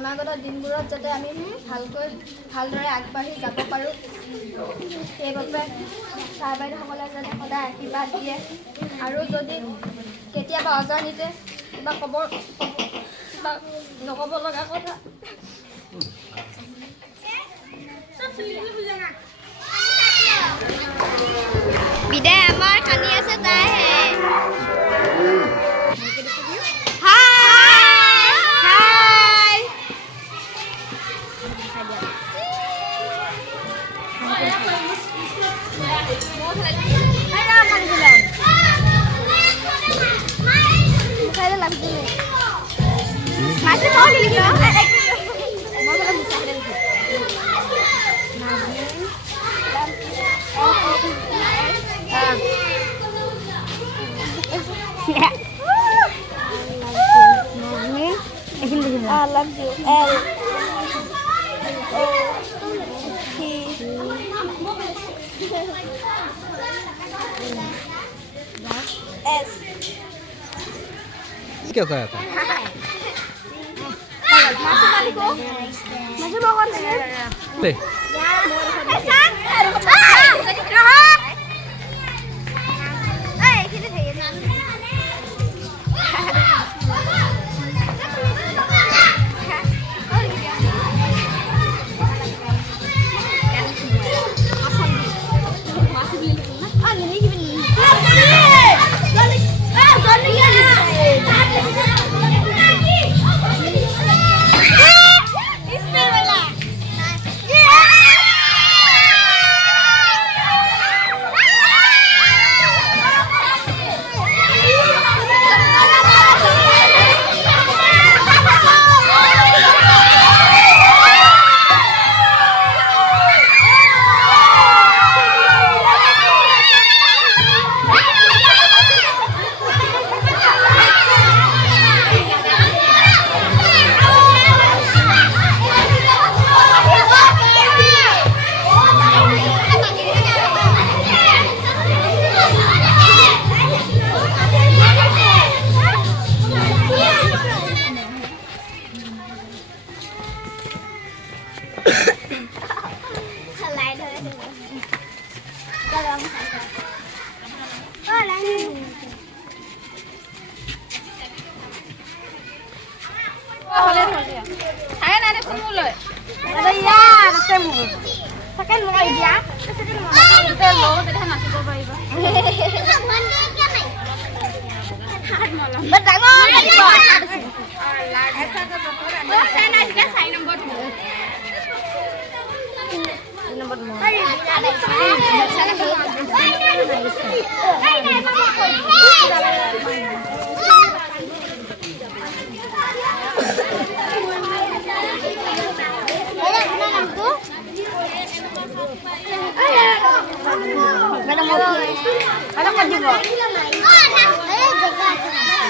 অনাগত দিনবোৰত যাতে আমি ভালদৰে আগবাঢ়ি যাব পাৰোঁ সেইবাবে ছাৰ বাইদেউসকলে যাতে সদায় আশীৰ্বাদ দিয়ে আৰু যদি কেতিয়াবা অজানিতে কিবা নক'ব লগা কথা বিদায় আমাৰ কান্দি আছে তাইহে I love you. L O P S. क्या कहा था? Masuk balik kok. Masuk bawa konser. Deh.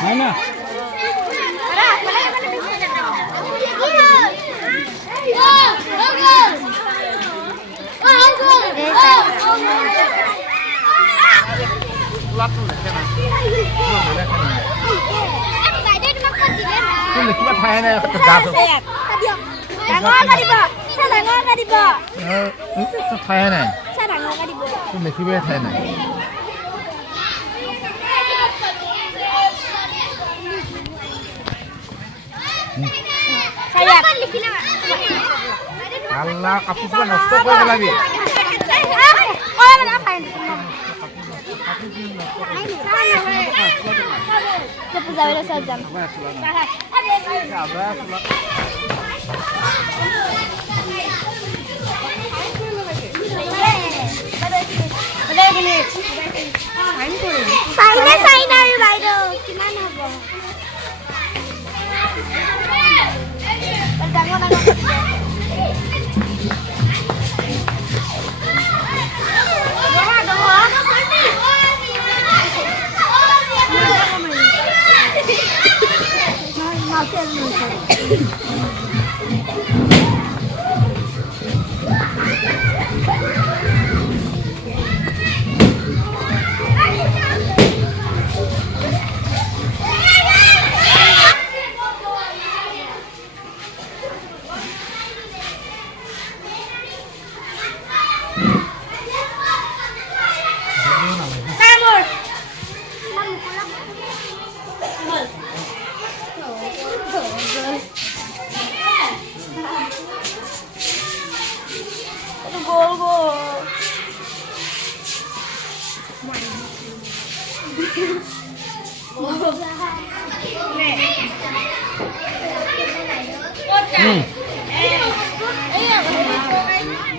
है ना কিবা ঠাই নাই ঠাই নাই দেখিবই ঠাই নাই আল্লাহ কাপোৰটো নষ্ট কৰি পেলাবি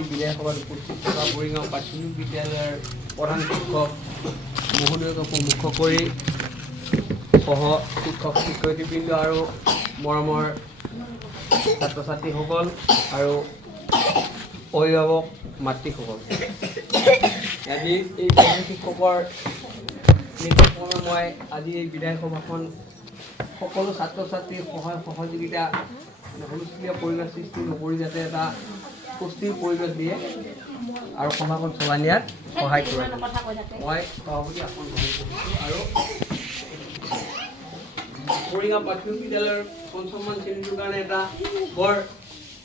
বিদায় সভাত উপস্থিত থকা মৰিগাঁও প্ৰাথমিক বিদ্যালয়ৰ প্ৰধান শিক্ষক মহোদয়ক মুখ্য কৰি সহ শিক্ষক শিক্ষয়িত্ৰীবৃন্দ আৰু মৰমৰ ছাত্ৰ ছাত্ৰীসকল আৰু অভিভাৱক মাতৃসকল, আজি এই প্ৰধান শিক্ষকৰ নেতৃত্বত মই আজি এই বিদায় সভাখন সকলো ছাত্ৰ ছাত্ৰীৰ সহায় সহযোগিতা হুলস্থুলীয়া পৰিৱেশ সৃষ্টি নকৰি যাতে এটা সুস্থিৰ পৰিৱেশ দিয়ে আৰু সভাখন চলাই নিয়াত সহায় কৰে। মই সভাপতি আসন গ্ৰহণ কৰিছোঁ আৰু মৰিগাঁও প্ৰাথমিক বিদ্যালয়ৰ পঞ্চমমান শ্ৰেণীটোৰ কাৰণে এটা বৰ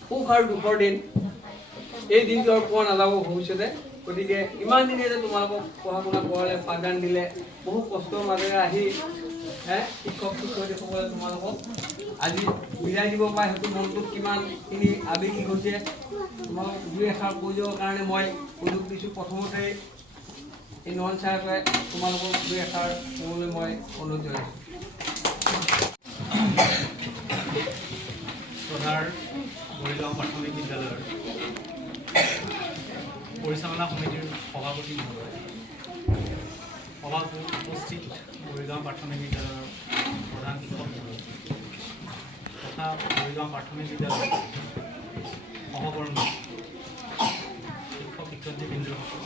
সুখ আৰু দুখৰ দিন। এই দিনটো আৰু পোৱা নাযাব ভৱিষ্যতে, গতিকে ইমান দিনে যে তোমালোকক পঢ়া শুনা কৰালে, পাঠদান দিলে, বহু কষ্টৰ মাজেৰে আহি শিক্ষক শিক্ষয়িত্ৰীসকলে তোমালোকক আজি বিদায় দিব পাৰে, সেইটো মনটোত কিমানখিনি আবেগিক হৈছে তোমালোকক দুই এষাৰ কৈ দিবৰ কাৰণে মই সুযোগ দিছোঁ। প্ৰথমতে এই নয়ন ছাৰকে তোমালোকক দুই এষাৰ ক'বলৈ মই অনুৰোধ জনাইছোঁ। শ্ৰদ্ধাৰ মৰিগাঁও প্ৰাথমিক বিদ্যালয়ৰ পৰিচালনা সমিতিৰ সভাপতি মহোদয়, সভাত উপস্থিত মৰিগাঁও প্ৰাথমিক বিদ্যালয়ৰ প্ৰধান শিক্ষক মহোদয় তথা মৰিগাঁও প্ৰাথমিক বিদ্যালয়ৰ সহকৰ্মী শিক্ষক শিক্ষয়িত্ৰীবৃন্দসকল,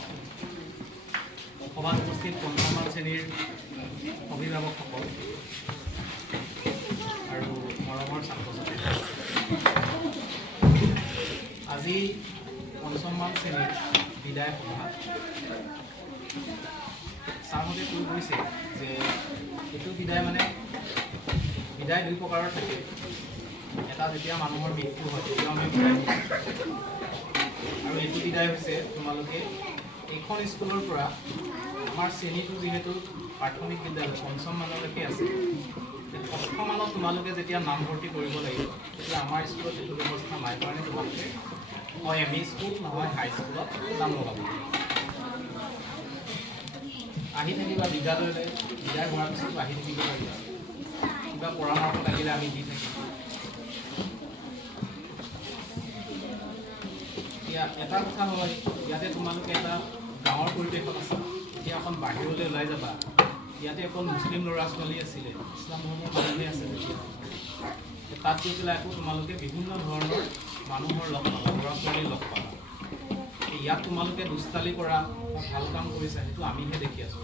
সভাত উপস্থিত পঞ্চমমান শ্ৰেণীৰ অভিভাৱকসকল আৰু মৰমৰ ছাত্ৰ ছাত্ৰী, আজি পঞ্চমমান শ্ৰেণীৰ বিদায় সভা। ছাৰহঁতে কৈ গৈছে যে এইটো বিদায় মানে বিদায় দুই প্ৰকাৰৰ থাকে। এটা যেতিয়া মানুহৰ মৃত্যু হয় তেতিয়া আমি বিদায় দিওঁ, আৰু এইটো বিদায় হৈছে তোমালোকে এইখন স্কুলৰ পৰা আমাৰ শ্ৰেণীটো যিহেতু প্ৰাথমিক বিদ্যালয় পঞ্চম মানলৈকে আছে, ষষ্ঠ মানত তোমালোকে যেতিয়া নামভৰ্তি কৰিব লাগিব তেতিয়া আমাৰ স্কুলত এইটো ব্যৱস্থা নাই কাৰণে তোমালোকে হয় এম ই স্কুল নহয় হাইস্কুলত নাম লগাব। আহি থাকিবা বিদ্যালয়লৈ, বিদায় হোৱাৰ পিছতো আহি থাকিব পাৰিবা, কিবা পৰামৰ্শ লাগিলে আমি দি থাকিম। এতিয়া এটা কথা হয়, ইয়াতে তোমালোকে এটা গাঁৱৰ পৰিৱেশত আছা, এতিয়া অকণ বাহিৰলৈ ওলাই যাবা, ইয়াতে অকল মুছলিম ল'ৰা ছোৱালী আছিলে, ইছলাম ধৰ্মৰ মানুহে আছে, তেতিয়া তাত গৈ পেলাই আকৌ তোমালোকে বিভিন্ন ধৰণৰ মানুহৰ লগ পাবা, ল'ৰা ছোৱালী লগ পাবা। ইয়াত তোমালোকে দুষ্টালি কৰা বা ভাল কাম কৰিছা সেইটো আমিহে দেখি আছোঁ,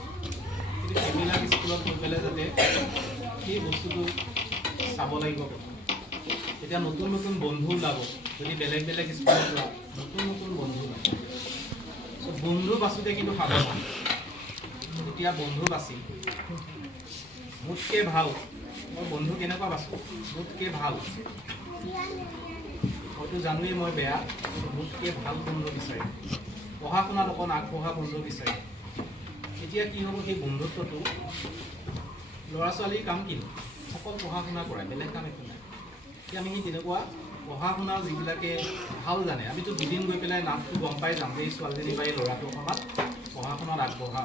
কিন্তু সেইবিলাক স্কুলত গৈ পেলাই যাতে সেই বস্তুটো চাব লাগিব। এতিয়া নতুন নতুন বন্ধু ওলাব, যদি বেলেগ বেলেগ স্কুলৰ পৰা নতুন নতুন বন্ধু ওলাব। বন্ধু বাছোঁতে কিন্তু সাৱধান, এতিয়া বন্ধু বাছি মোতকৈ ভাল, মই বন্ধু কেনেকুৱা বাচোঁ, মোতকৈ ভাল, হয়তো জানোৱেই মই বেয়া, কিন্তু মোতকৈ ভাল বন্ধু বিচাৰিম, পঢ়া শুনাত অকণ আগবঢ়া বন্ধু বিচাৰিম। এতিয়া কি হ'ব, সেই বন্ধুত্বটো ল'ৰা ছোৱালীৰ কাম কি অকল পঢ়া শুনা কৰাই, বেলেগ কাম একো নাই। এতিয়া আমি সেই তেনেকুৱা পঢ়া শুনা যিবিলাকে ভাল জানে, আমিতো দুদিন গৈ পেলাই নামটো গম পাই যাম যে এই ছোৱালীজনী বা এই ল'ৰাটো অকণমান পঢ়া শুনাত আগবঢ়া,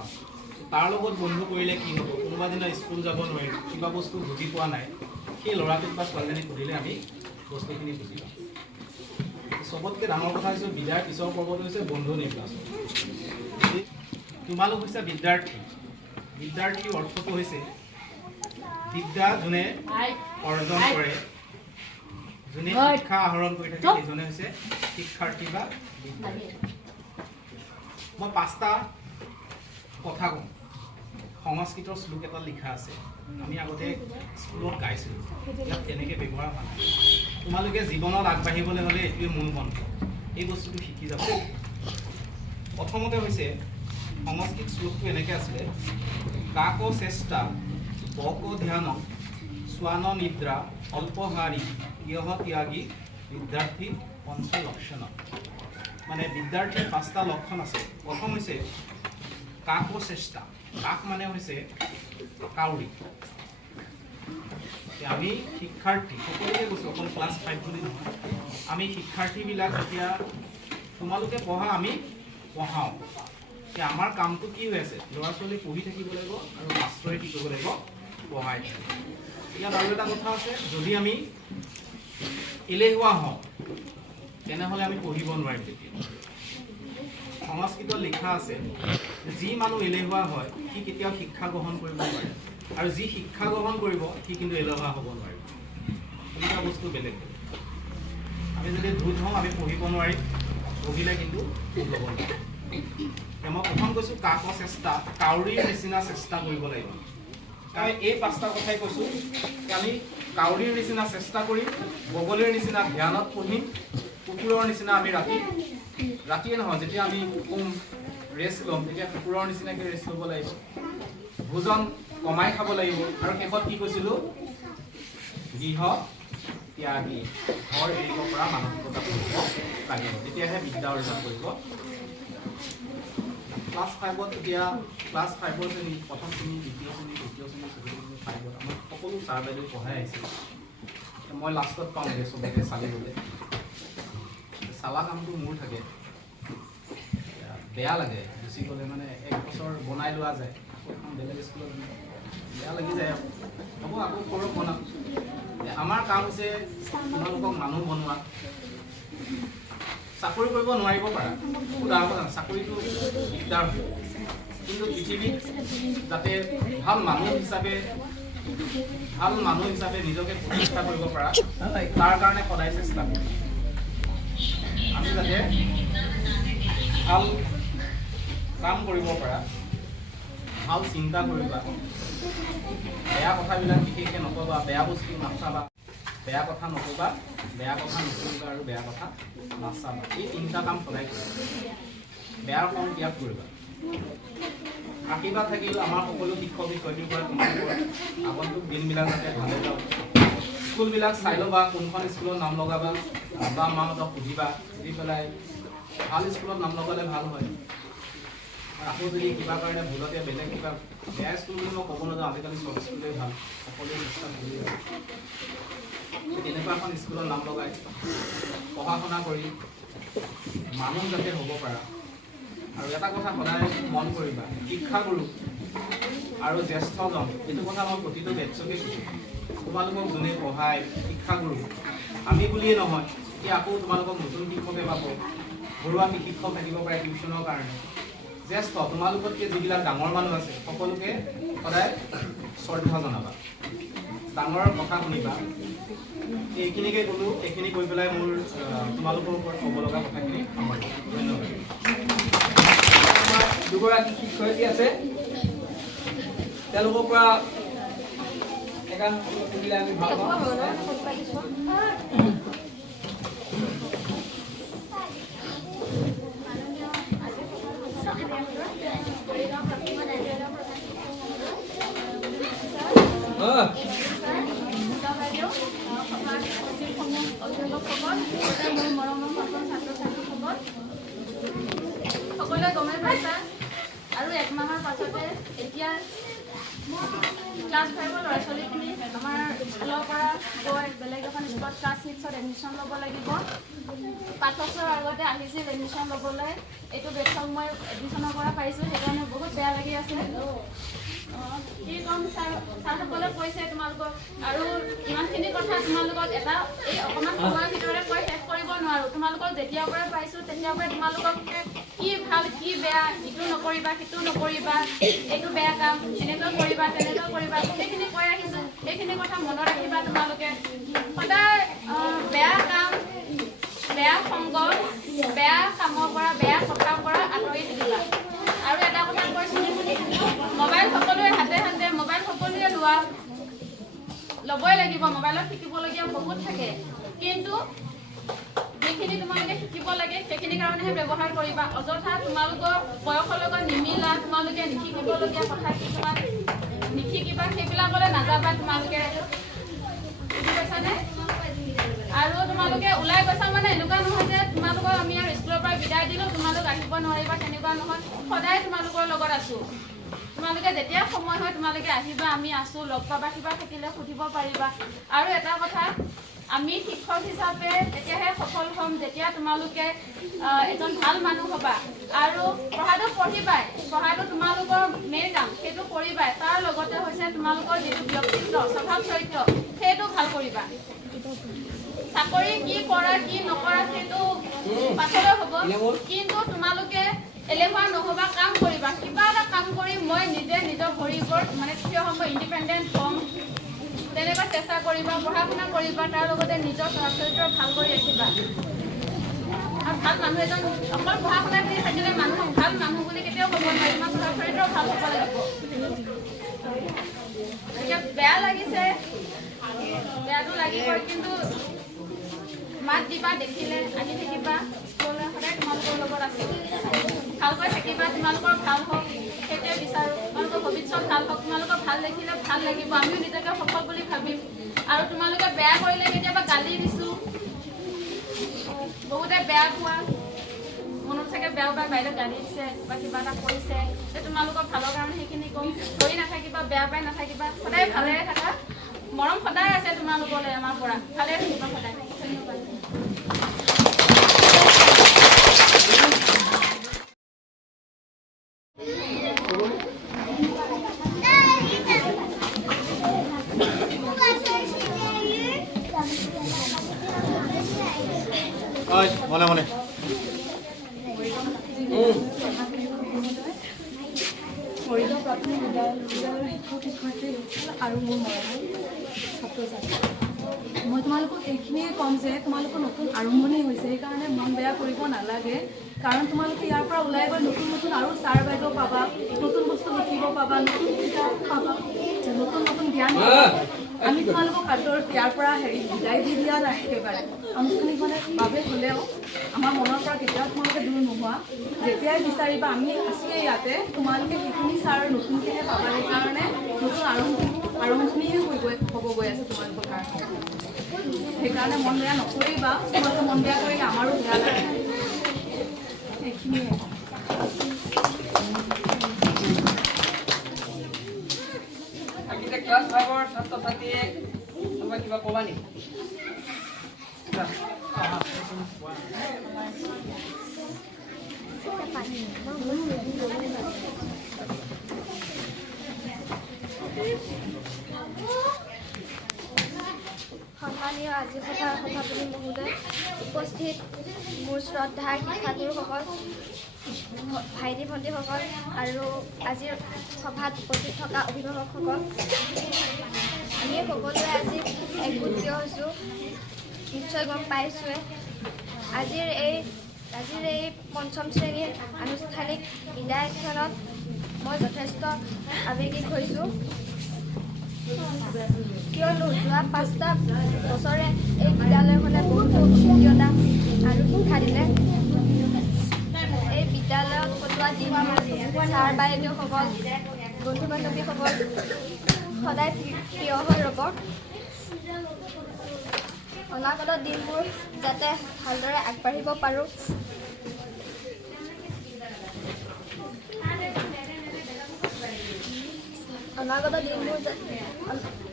তাৰ লগত বন্ধু কৰিলে কি হ'ব, কোনোবা দিনা স্কুল যাব নোৱাৰিম, কিবা বস্তু বুজি পোৱা নাই, সেই ল'ৰাটোক বা ছোৱালীজনীক সুধিলে আমি বস্তুখিনি বুজি পাম। চবতকৈ ডাঙৰ কথা হৈছে বিদায়ৰ পিছৰ পৰ্বটো হৈছে বন্ধু নিৰ্বাচন। তোমালোক হৈছে বিদ্যাৰ্থী, বিদ্যাৰ্থীৰ অৰ্থটো হৈছে বিদ্যা যোনে অৰ্জন কৰে, যোনে শিক্ষা আহৰণ কৰি থাকে সেইজনে হৈছে শিক্ষাৰ্থী বা বিদ্যাৰ্থী। মই 5টা কথা কওঁ। সংস্কৃতৰ শ্লোক এটা লিখা আছে, আমি আগতে স্কুলত গাইছিলোঁ, ইয়াত তেনেকৈ ব্যৱহাৰ হোৱা নাই। তোমালোকে জীৱনত আগবাঢ়িবলৈ হ'লে এইটোৱে মূল মন্ত্ৰ, এই বস্তুটো শিকি যাব। প্ৰথমতে হৈছে সংস্কৃত শ্লোকটো এনেকৈ আছিলে, কাক চেষ্টা বক ধ্যান স্বান নিদ্ৰা অল্পহাৰী ইহ ত্যাগী বিদ্যাৰ্থী পঞ্চ লক্ষণ। মানে বিদ্যাৰ্থীৰ 5টা লক্ষণ আছে। প্ৰথম হৈছে কাক চেষ্টা, কাক মানে হৈছে কাউৰী। আমি শিক্ষাৰ্থী সকলোকে কৈছোঁ, অকল ক্লাছ 5 বুলি নহয়, আমি শিক্ষাৰ্থীবিলাক যেতিয়া তোমালোকে পঢ়া আমি পঢ়াওঁ, এতিয়া আমাৰ কামটো কি হৈ আছে, ল'ৰা ছোৱালী পঢ়ি থাকিব লাগিব আৰু মাষ্টৰে কি কৰিব লাগিব, পঢ়াই থাকিব। ইয়াত আৰু এটা কথা আছে, যদি আমি এলেহুৱা হওঁ তেনেহ'লে আমি পঢ়িব নোৱাৰিম তেতিয়া। সংস্কৃতত লিখা আছে যি মানুহ এলেহুৱা হয় সি কেতিয়াও শিক্ষা গ্ৰহণ কৰিব নোৱাৰে, আৰু যি শিক্ষা গ্ৰহণ কৰিব সি কিন্তু এলেহুৱা হ'ব নোৱাৰিব। দুটা বস্তু বেলেগ বেলেগ। আমি যদি ধোধ হওঁ আমি পঢ়িব নোৱাৰিম, পঢ়িলে কিন্তু ভুল হ'ব নোৱাৰিম। মই প্ৰথম কৈছোঁ কাক চেষ্টা, কাউৰীৰ নিচিনা চেষ্টা কৰিব লাগিব। আমি এই 5টা কথাই কৈছোঁ যে আমি কাউৰীৰ নিচিনা চেষ্টা কৰিম, বগলীৰ নিচিনা ধ্যানত পঢ়িম, কুকুৰৰ নিচিনা আমি ৰাতিয়ে নহয় যেতিয়া আমি শুম ৰেষ্ট ল'ম তেতিয়া কুকুৰৰ নিচিনাকৈ ৰেষ্ট ল'ব লাগিব, ভোজন কমাই খাব লাগিব, আৰু শেষত কি কৈছিলোঁ গৃহ ত্যাগী, ঘৰ এৰিব পৰা মানসিকতা কৰিব লাগিব, তেতিয়াহে বিদ্যা অৰ্জন কৰিব। ক্লাছ 5ত এতিয়া ক্লাছ 5ৰ শ্ৰেণী, প্ৰথম শ্ৰেণী, দ্বিতীয় শ্ৰেণী, তৃতীয় শ্ৰেণী, চতুৰ্থ শ্ৰেণী, 5ত আমাক সকলো ছাৰ বাইদেউ পঢ়াই আহিছিল। মই লাষ্টত পাওঁগৈ চবকে চালিবলৈ, চালা কামটো মোৰ থাকে, বেয়া লাগে গুচি গ'লে, মানে 1 বছৰ বনাই লোৱা যায়, এখন বেলেগ স্কুলত বেয়া লাগি যায়। হ'ব আকৌ সৰু বনাম। আমাৰ কাম হৈছে তোমালোকক মানুহ বনোৱা। চাকৰি কৰিব নোৱাৰিব পাৰা, উদাহৰণ চাকৰিটো দিগদাৰ হ'ব, কিন্তু পৃথিৱীত যাতে ভাল মানুহ হিচাপে নিজকে প্ৰতিষ্ঠা কৰিব পাৰা তাৰ কাৰণে সদায় চেষ্টা কৰিম। আমি যাতে ভাল কাম কৰিব পাৰা, ভাল চিন্তা কৰিবা, বেয়া কথাবিলাক বিশেষকৈ নক'বা, বেয়া বস্তু নাচাবা, বেয়া কথা নক'বা, বেয়া কথা নকৰিবা, আৰু বেয়া কথা নাচাবা। এই 3টা কাম সদায় কৰিবা। বেয়াৰ খং ত্যাগ কৰিবা। আশীৰ্বাদ থাকিল আমাৰ সকলো শিক্ষক শিক্ষয়িত্ৰীৰ পৰা তোমালোকৰ আগন্তুক দিনবিলাক যাতে ভালে যাওক। স্কুলবিলাক চাই ল'বা, কোনখন স্কুলত নাম লগাবা, বা মাহঁতক সুধিবা, সুধি পেলাই ভাল স্কুলত নাম লগালে ভাল হয়। আকৌ যদি কিবা কাৰণে ভুলতে বেলেগ কিবা বেয়া স্কুল বুলি মই ক'ব নাযাওঁ, আজিকালি চব স্কুলেই ভাল, সকলোৱে চেষ্টা কৰি আছে। তেনেকুৱা এখন স্কুলত নাম লগাই পঢ়া শুনা কৰি মানুহ যাতে হ'ব পাৰা। আৰু এটা কথা সদায় মন কৰিবা, শিক্ষাগুৰু আৰু জ্যেষ্ঠজন, এইটো কথা মই প্ৰতিটো বেটছকে কৈছোঁ। তোমালোকক যোনে পঢ়ায় শিক্ষাগুৰু, আমি বুলিয়ে নহয়, কি আকৌ তোমালোকক নতুন শিক্ষকে পাব, ঘৰুৱা শিক্ষক থাকিব পাৰে টিউশ্যনৰ কাৰণে। জ্যেষ্ঠ তোমালোকতকৈ যিবিলাক ডাঙৰ মানুহ আছে সকলোকে সদায় শ্ৰদ্ধা জনাবা, ডাঙৰৰ কথা শুনিবা। এইখিনিকে ক'লোঁ, এইখিনি কৈ পেলাই মোৰ তোমালোকৰ ওপৰত ক'ব লগা কথাখিনি সামৰিলোঁ। ধন্যবাদ। আমাৰ দুগৰাকী শিক্ষয়িত্ৰী আছে, তেওঁলোকৰ পৰা একান শুনিলে আমি ভাল পাওঁ। সকলোৱে গমে পাইছা, আৰু 1 মাহৰ পাছতে এতিয়া ক্লাছ 5ৰ ল'ৰা ছোৱালীখিনি আমাৰ স্কুলৰ পৰা গৈ বেলেগ এখন স্কুলত ক্লাছ 6ত এডমিশ্যন ল'ব লাগিব। 5 বছৰৰ আগতে আহিছিল এডমিশ্যন ল'বলৈ, এইটো বেটছত মই এডমিশ্যনৰ পৰা পাৰিছোঁ, সেইকাৰণে বহুত বেয়া লাগি আছে। কি ক'ম, ছাৰসকলে কৈছে তোমালোকক, আৰু ইমানখিনি কথা তোমালোকক এটা এই অকণমান সময়ৰ ভিতৰতে কৈ শেষ কৰিব নোৱাৰোঁ। তোমালোকক যেতিয়াৰ পৰা পাইছোঁ তেতিয়াৰ পৰাই তোমালোকক কি ভাল কি বেয়া, ইটো নকৰিবা সিটো নকৰিবা, এইটো বেয়া কাম, এনেকৈ কৰিবা তেনেকৈ কৰিবা, গোটেইখিনি কৈ আহিছোঁ। সেইখিনি কথা মনত ৰাখিবা। তোমালোকে সদায় বেয়া কাম, বেয়া সংগ, বেয়া কামৰ পৰা, বেয়া কথাৰ পৰা আঁতৰি থাকিবা। আৰু এটা কথা কৈছোঁ, মোবাইল সকলোৱে হাতে হাতে, মোবাইল সকলোৱে ল'বই লাগিব। মোবাইলত শিকিবলগীয়া বহুত থাকে, কিন্তু যিখিনি তোমালোকে শিকিব লাগে সেইখিনি কাৰণেহে ব্যৱহাৰ কৰিবা। অযথা তোমালোকৰ বয়সৰ লগত নিমিলা, তোমালোকে নিশিকিবলগীয়া কথা কিছুমান নিশিকিবা, সেইবিলাকলৈ নাযাবা তোমালোকে, বুজি পাইছানে? আৰু তোমালোকে ওলাই গৈছা মানে এনেকুৱা নহয় যে তোমালোকক আমি আৰু স্কুলৰ পৰা বিদায় দিলোঁ, তোমালোক আহিব নোৱাৰিবা, তেনেকুৱা নহয়। সদায় তোমালোকৰ লগত আছোঁ। তোমালোকে যেতিয়া সময় হয় তোমালোকে আহিবা, আমি আছোঁ, লগ পাবা, কিবা থাকিলে সুধিব পাৰিবা। আৰু এটা কথা, আমি শিক্ষক হিচাপে তেতিয়াহে সফল হ'ম যেতিয়া তোমালোকে এজন ভাল মানুহ হ'বা। আৰু পঢ়াটো পঢ়িবাই, পঢ়াটো তোমালোকৰ মেইন কাম, সেইটো কৰিবাই। তাৰ লগতে হৈছে তোমালোকৰ যিটো ব্যক্তিত্ব, স্বভাৱ চৰিত্ৰ, সেইটো ভাল কৰিবা। চাকৰি কি কৰা কি নকৰা সেইটো পাছলৈ হ'ব, কিন্তু তোমালোকে এলেহুৱা নহ'বা, কাম কৰিবা। কিবা এটা কাম কৰি মই নিজে নিজৰ ভৰিৰ ওপৰত মানে থিয় হ'ব, ইণ্ডিপেণ্ডেণ্ট হ'ম, তেনেকুৱা চেষ্টা কৰিবা, পঢ়া শুনা কৰিবা, তাৰ লগতে নিজৰ স্বভাৱ চৰিত্ৰ ভাল কৰি ৰাখিবা। আৰু ভাল মানুহ এজন অকল পঢ়া শুনা কৰি থাকিলে মানুহ ভাল মানুহ বুলি কেতিয়াও ক'ব নোৱাৰি, তোমাৰ স্বভাৱ চৰিত্ৰ ভাল হ'ব লাগিব। এতিয়া বেয়া লাগিছে, বেয়াটো লাগিবই, কিন্তু মাত দিবা, দেখিলে আহি থাকিবা, স্কুললৈ সদায় তোমালোকৰ লগত আছোঁ, ভালকৈ থাকিবা, তোমালোকৰ ভাল হওক সেইটোৱে বিচাৰোঁ, তোমালোকৰ ভৱিষ্যত ভাল হওক, তোমালোকৰ ভাল দেখিলে ভাল লাগিব, আমিও নিজকে সফল বুলি ভাবিম। আৰু তোমালোকে বেয়া কৰিলে কেতিয়াবা গালি দিছোঁ, বহুতে বেয়া পোৱা, মনত চাগে বেয়া পায়, বাইদেউ গালি দিছে বা কিবা এটা কৰিছে, তোমালোকৰ ভালৰ কাৰণে সেইখিনি ক'ম। ধৰি নাথাকিবা, বেয়া পাই নাথাকিবা, সদায় ভালেৰে থাকা, মৰম সদায় আছে তোমালোকলৈ আমাৰ পৰা, ভালে থাকিবা সদায়। ধন্যবাদ। মনে মনে মৰিগাঁও প্ৰাথমিক বিদ্যালয়ৰ শিক্ষক শিক্ষয়িত্ৰী আৰু মোৰ মৰমৰ ছাত্ৰ ছাত্ৰী, মই তোমালোকক এইখিনিয়ে ক'ম যে তোমালোকৰ নতুন আৰম্ভণি হৈছে, সেইকাৰণে মন বেয়া কৰিব নালাগে। কাৰণ তোমালোকে ইয়াৰ পৰা ওলাই গৈ নতুন নতুন আৰু ছাৰ বাইদেউ পাবা, নতুন বস্তু শিকিব পাবা, নতুন কিতাপ পাবা, নতুন নতুন জ্ঞান পাবা। আমি তোমালোকক ইয়াৰ পৰা বিদায় দি দিয়া নাই, একেবাৰে আনুষ্ঠানিকভাৱে হ'লেও আমাৰ মনৰ পৰা কেতিয়াও তোমালোকে দূৰ নোহোৱা, যেতিয়াই বিচাৰিবা আমি আছোঁৱে ইয়াতে, তোমালোকে সেইখিনি ছাৰ নতুনকৈহে পাবা। সেইকাৰণে নতুন আৰম্ভণিহে হ'ব গৈ আছে তোমালোকৰ কাৰণে, সেইকাৰণে মন বেয়া নকৰিবা। তোমালোকে মন বেয়া কৰিলে আমাৰো বেয়া লাগে, সেইখিনিয়ে। ক্লাছ 5ৰ ছাত্ৰ ছাত্ৰীয়ে তোমাক কিবা ক'বা নেকি? সন্মানীয় আজি সভাৰ সভাপতি মহোদয়, উপস্থিত মোৰ শ্ৰদ্ধাৰ শিক্ষাগুৰুসকল, ভাইটি ভণ্টিসকল আৰু আজিৰ সভাত উপস্থিত থকা অভিভাৱকসকল, আমি সকলোৱে আজি একগোট থিয় হৈছোঁ, নিশ্চয় গম পাইছোঁৱে। আজিৰ এই পঞ্চম শ্ৰেণীৰ আনুষ্ঠানিক বিদায়খনত মই যথেষ্ট আৱেগিক হৈছোঁ, কিয়নো যোৱা 5টা বছৰে এই বিদ্যালয়খনে বহুতো অভিজ্ঞতা আৰু শিক্ষা দিলে। এই বিদ্যালয়ত কটোৱা দিনবোৰ ছাৰ বাইদেউসকল, বন্ধু বান্ধৱীসকল সদায় প্ৰিয় হৈ ৰ'ব। অনাগত দিনবোৰ যাতে ভালদৰে আগবাঢ়িব পাৰোঁ,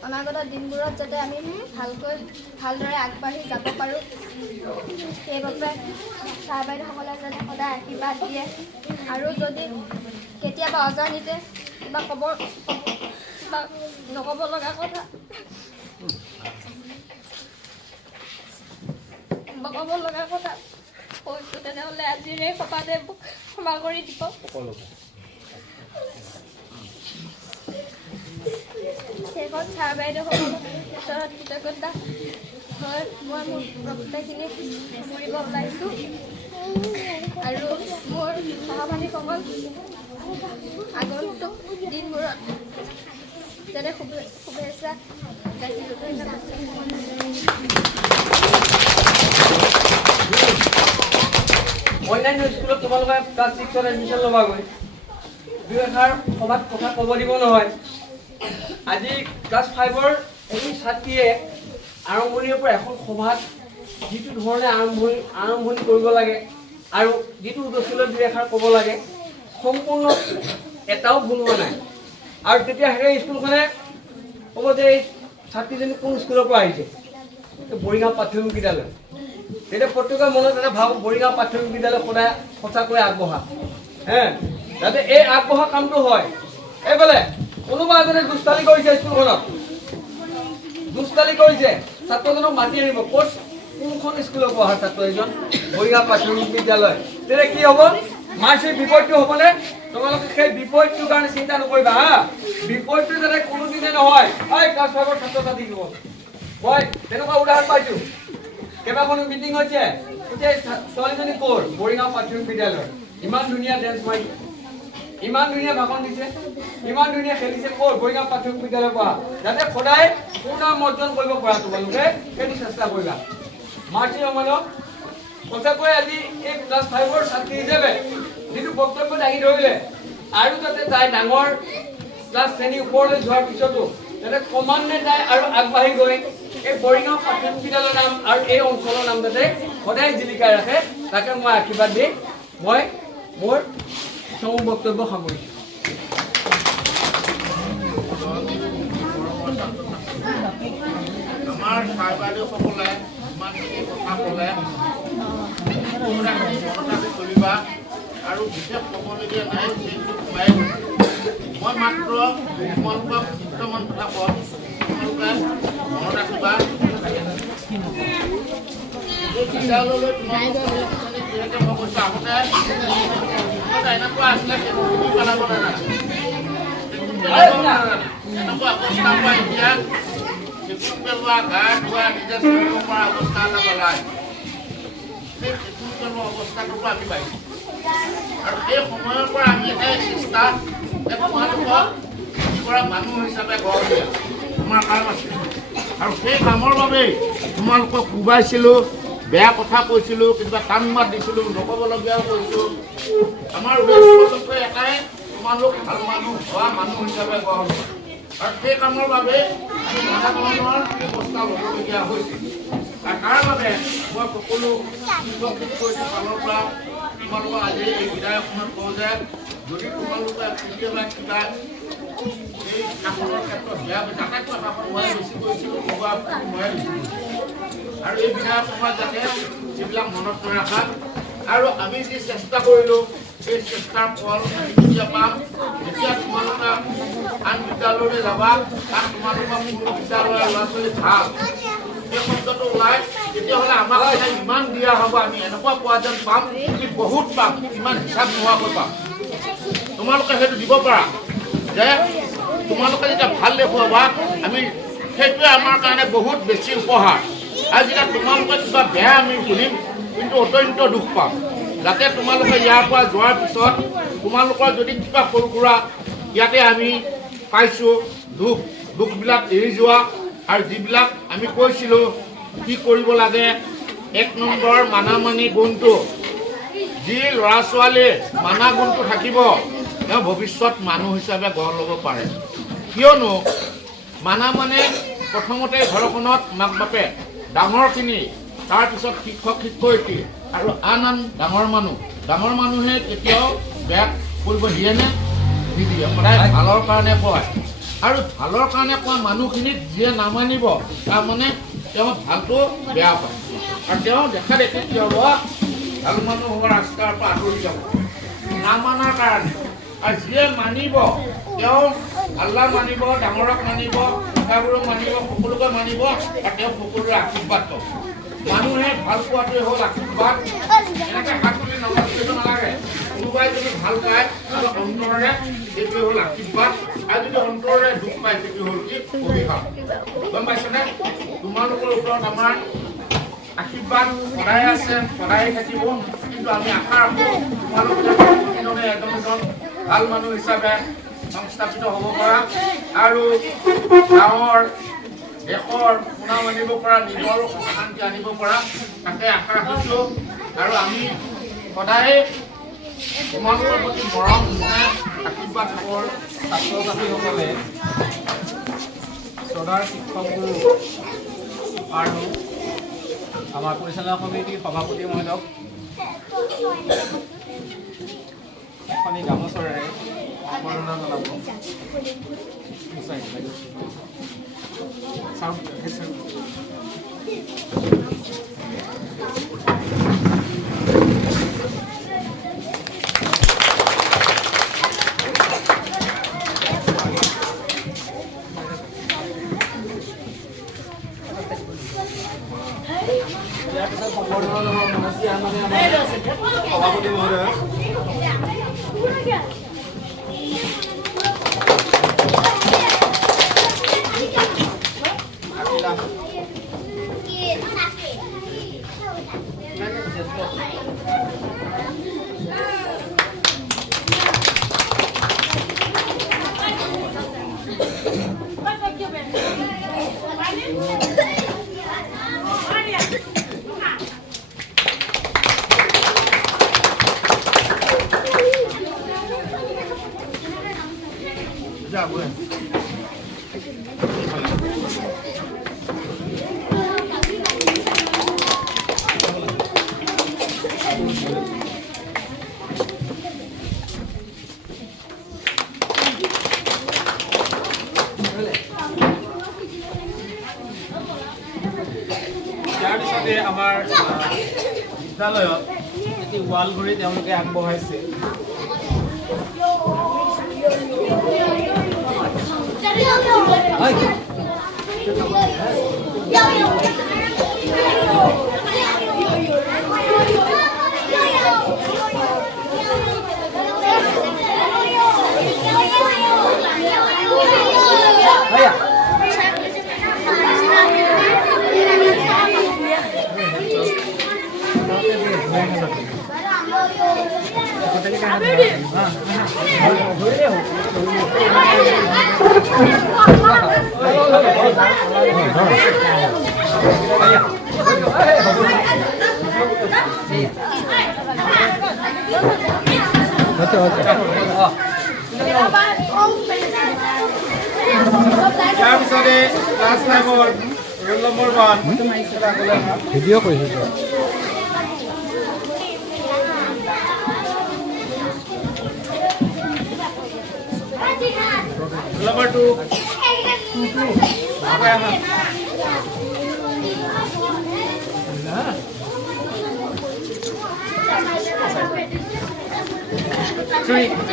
অনাগত দিনবোৰত যাতে আমি ভালদৰে আগবাঢ়ি যাব পাৰোঁ, সেইবাবে ছাৰ বাইদেউসকলে যাতে সদায় আশীৰ্বাদ দিয়ে। আৰু যদি কেতিয়াবা অজানিতে কিবা নক'ব লগা কথা কৈছোঁ, তেনেহ'লে আজিৰ এই সভাতে ক্ষমা কৰি দিব। শেষত ছাৰ বাইদেউসকলৰ ওচৰত কৃতজ্ঞতা হয় মই মোৰ বক্তৃতাখিনি সামৰিব ওলাইছোঁ। আৰু মোৰ সহপাঠীসকল আগন্তুক দিনবোৰত যাতে শুভেচ্ছা যাচিলোঁ। ধন্যবাদ। অন্যান্য স্কুলত তোমালোকে ক্লাছ 6ত এডমিশ্যন ল'বাগৈ, দুই এষাৰ সভাত কথা ক'ব দিব নহয়। আজি ক্লাছ 5ৰ এজনী ছাত্ৰীয়ে আৰম্ভণিৰ পৰা এখন সভাত যিটো ধৰণে আৰম্ভণি কৰিব লাগে আৰু যিটো উদ্দেশ্যলৈ দুই এষাৰ ক'ব লাগে, সম্পূৰ্ণ এটাও ভুল হোৱা নাই। আৰু তেতিয়া সেই স্কুলখনে ক'ব যে এই ছাত্ৰীজনী কোন স্কুলৰ পৰা আহিছে, বৰিগাঁও প্ৰাথমিক বিদ্যালয়। তেতিয়া প্ৰত্যেকৰ মনত এটা ভাব, বৰিগাঁও প্ৰাথমিক বিদ্যালয় সদায় সঁচাকৈ আগবঢ়া, যাতে এই আগবঢ়া কামটো হয়। এইফালে কোনোবা এজনে দুষ্টালি কৰিছে, স্কুলখনত দুষ্টালি কৰিছে, ছাত্ৰজনক মাতি আনিব, ক'ত কোনখন স্কুলত পঢ়া ছাত্ৰ এজন বৰিঙা প্ৰাথমিক বিদ্যালয় তেনে কি হ'ব মাৰ্চিৰ বিপৰীতটো হ'বনে তোমালোকে সেই বিপৰীতটোৰ কাৰণে চিন্তা নকৰিবা হা বিপৰীতটো যাতে কোনোদিনে নহয় ক্লাছ 5ৰ ছাত্ৰ ছাত্ৰী দিব মই তেনেকুৱা উদাহৰণ পাইছোঁ কেইবাখনো মিটিং হৈছে এতিয়া ছোৱালীজনী ক'ৰ বৰিঙা প্ৰাথমিক বিদ্যালয় ইমান ধুনীয়া ডেন্স মাৰি ইমান ধুনীয়া ভাষণ দিছে ইমান ধুনীয়া খেলিছে ক'ৰ বৰিঙা প্ৰাথমিক বিদ্যালয় পঢ়া যাতে সদায় সুনাম অৰ্জন কৰিব পৰা তোমালোকে সেইটো চেষ্টা কৰিবা মাৰ্চিৰ সময়ত সঁচাকৈ আজি এই ক্লাছ 5ৰ ছাত্ৰী হিচাপে যিটো বক্তব্য দাঙি ধৰিলে আৰু যাতে তাই ডাঙৰ ক্লাছ শ্ৰেণী ওপৰলৈ যোৱাৰ পিছতো যাতে ক্ৰমান্বয়ে তাই আৰু আগবাঢ়ি গৈ এই বৰিঙা প্ৰাথমিক বিদ্যালয়ৰ নাম আৰু এই অঞ্চলৰ নাম যাতে সদায় জিলিকাই ৰাখে তাকে মই আশীৰ্বাদ দি মই মোৰ চমু বক্তব্য সামৰিছোঁ আমাৰ ছাৰ বাইদেউসকলে ইমানখিনি কথা ক'লে মনত চলিবা আৰু বিশেষ ক'বলগীয়া নাই সেইটো সোমাই মই মাত্ৰ তোমালোকক কিছুমান কথা কম তোমালোকে মনত ৰাখিবা বিদ্যালয়লৈ তোমালোকে যিহেতু মই কৈছোঁ আহোঁতে এনেকুৱা আছিলে সেইটো তুমি পেলাব নাজানা এনেকুৱা অৱস্থা পৰা এতিয়া টিফিন পেলোৱা গা ধোৱা নিজে চলিব পৰা অৱস্থা এটা পেলায় সেই টিফিন পেলোৱা অৱস্থাটোৰ পৰা আমি পাইছোঁ আৰু এই সময়ৰ পৰা আমি এটাই চেষ্টা তোমালোকক কৰা মানুহ হিচাপে গঢ় দিয়া আমাৰ কাম আছে আৰু সেই কামৰ বাবেই তোমালোকক কোবাইছিলোঁ বেয়া কথা কৈছিলোঁ কিবা কাম মাত দিছিলোঁ নক'বলগীয়াও কৈছোঁ আমাৰ উদ্দেশ্য এটাই তোমালোক ভাল মানুহ হোৱা মানুহ হিচাপে গঢ় দিয়া আৰু সেই কামৰ বাবে আমি নানা ধৰণৰ ব্যৱস্থা ল'বলগীয়া হৈছিল আৰু তাৰ বাবে মই সকলো শিক্ষক শিক্ষয়িত্ৰীৰ ফালৰ পৰা তোমালোকক আজি এই বিধায়কখনত কওঁ যে যদি তোমালোকে কেতিয়াবা কিবা এই শাসনৰ ক্ষেত্ৰত বেয়া যাতায়াত শাসন মই বেছি কৰিছিলোঁ কোনোবা মই বেছি কৰিছিলোঁ আৰু এই বিধায়কসভাত যাতে যিবিলাক মনত নাৰাখা আৰু আমি যি চেষ্টা কৰিলোঁ সেই চেষ্টাৰ ফল কেতিয়া পাম যেতিয়া তোমালোকে আন বিদ্যালয়লৈ যাবা তাত তোমালোকৰ কোনো বিদ্যালয়ৰ ল'ৰা ছোৱালী ভাল এই শব্দটো ওলাই তেতিয়াহ'লে আমাক ইমান দিয়া হ'ব আমি এনেকুৱা পোৱা যেন পাম আমি বহুত পাম ইমান হিচাপ নোহোৱাকৈ পাম তোমালোকে সেইটো দিব পাৰা যে তোমালোকে যেতিয়া ভাল দেখুৱাবা আমি সেইটোৱে আমাৰ কাৰণে বহুত বেছি উপহাৰ আৰু যেতিয়া তোমালোকে কিবা বেয়া আমি শুনিম কিন্তু অত্যন্ত দুখ পাম যাতে তোমালোকে ইয়াৰ পৰা যোৱাৰ পিছত তোমালোকৰ যদি কিবা সৰু সুৰা ইয়াতে আমি পাইছোঁ দুখবিলাক এৰি যোৱা আৰু যিবিলাক আমি কৈছিলোঁ কি কৰিব লাগে 1 নম্বৰ মানামানি গুণটো যি ল'ৰা ছোৱালীৰ মানা গুণটো থাকিব তেওঁ ভৱিষ্যত মানুহ হিচাপে গঢ় ল'ব পাৰে কিয়নো মানা মানে প্ৰথমতে ঘৰখনত মাক বাপেক ডাঙৰখিনি তাৰপিছত শিক্ষক শিক্ষয়িত্ৰী আৰু আন ডাঙৰ মানুহে কেতিয়াও বেয়া কৰিব দিয়েনে নিদিয়ে সদায় ভালৰ কাৰণে কয় আৰু ভালৰ কাৰণে কোৱা মানুহখিনিক যিয়ে নামানিব তাৰমানে তেওঁ ভালটো বেয়া পায় আৰু তেওঁ দেখা দেখি কি হ'ব ভাল মানুহ হোৱা ৰাস্তাৰ পৰা আঁতৰি যাব নামানাৰ কাৰণে আৰু যিয়ে মানিব তেওঁ আল্লাহ মানিব ডাঙৰক মানিব শিক্ষাগুৰুক মানিব সকলোকে মানিব আৰু তেওঁ সকলোৰে আশীৰ্বাদ পাব মানুহে ভাল পোৱাটোৱে হ'ল আশীৰ্বাদ এনেকৈ হাত তুলি নমস্কাৰ কৰিব নালাগে কোনোবাই যদি ভাল পায় আৰু অন্তৰেৰে সেইটোৱে হ'ল আশীৰ্বাদ আৰু যদি অন্তৰেৰে দুখ পায় সেইটো হ'ল কি অভিশাপ গম পাইছেনে তোমালোকৰ ওপৰত আমাৰ আশীৰ্বাদ সদায় আছে সদায় থাকিব কিন্তু আমি আশা ৰাখোঁ তোমালোকে এজন ভাল মানুহ হিচাপে সংস্থাপিত হ'ব পৰা আৰু গাঁৱৰ দেশৰ সুনাম আনিব পৰা নিজৰ শান্তি আনিব পৰা তাকে আশা ৰাখিছোঁ আৰু আমি সদায় তোমালোকৰ প্ৰতি মৰম আশীৰ্বাদ খবৰ ছাত্ৰ ছাত্ৰীসকলে শ্ৰদ্ধাৰ শিক্ষকগুৰু আৰু আমাৰ পৰিচালনা সমিতিৰ সভাপতি মহোদয়ক এখনি গামোচৰেৰে সম্বৰ্ধনা জনাব সভাপতি মহোদয় ইয়াৰ পিছতে আমাৰ বিদ্যালয়ত এটি ৱাল ঘড়ী তেওঁলোকে আগবঢ়াইছে ইয়াৰ পিছতে ক্লাছ 5ৰ ৰোল নম্বৰ 1 ভিডিঅ' কৰিছোঁ number 2 3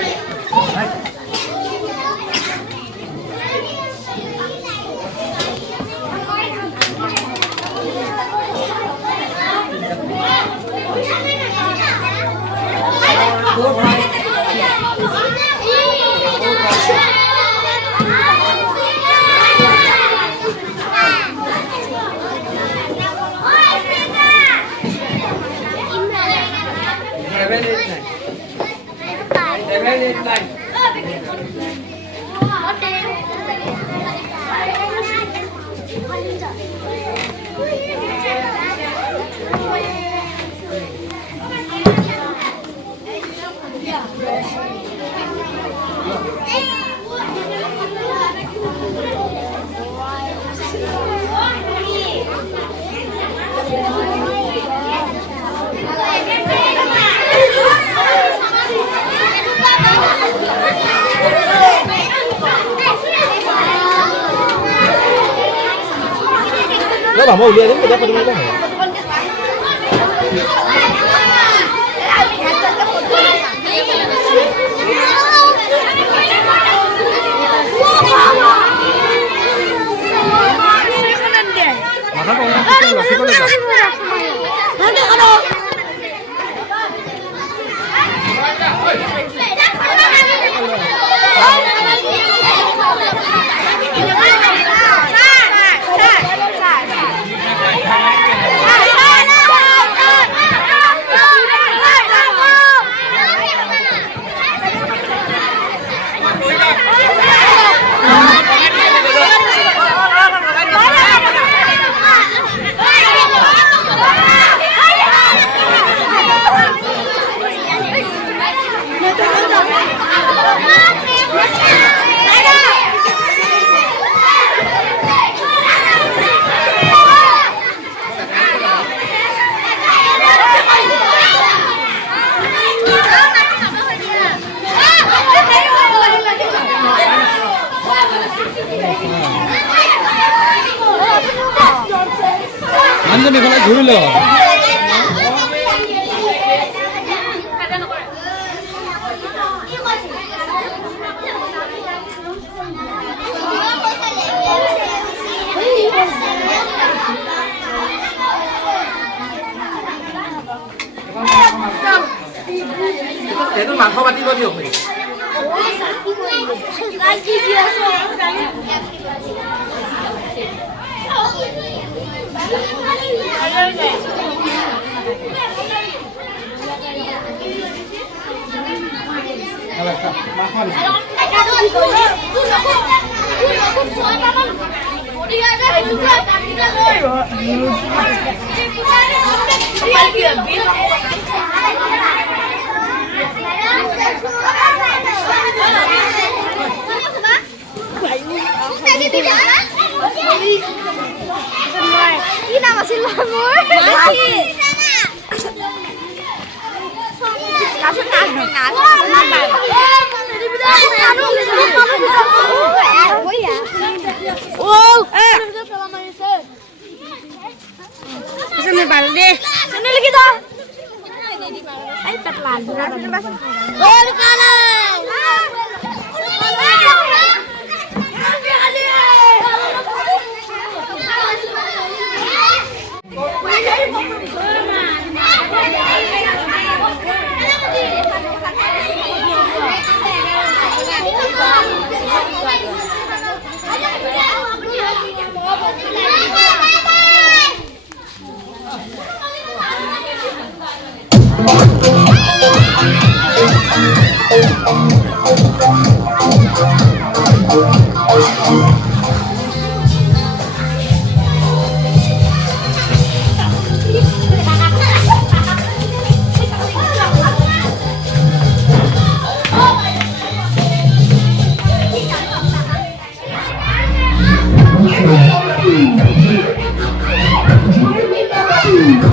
Vamos ulitin mo dapat mo lang. 안전히 그냥 돌려. এইটো মাংস বাতি লৈ দিয়ক কি নাম আছিল মোৰ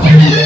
Thank you.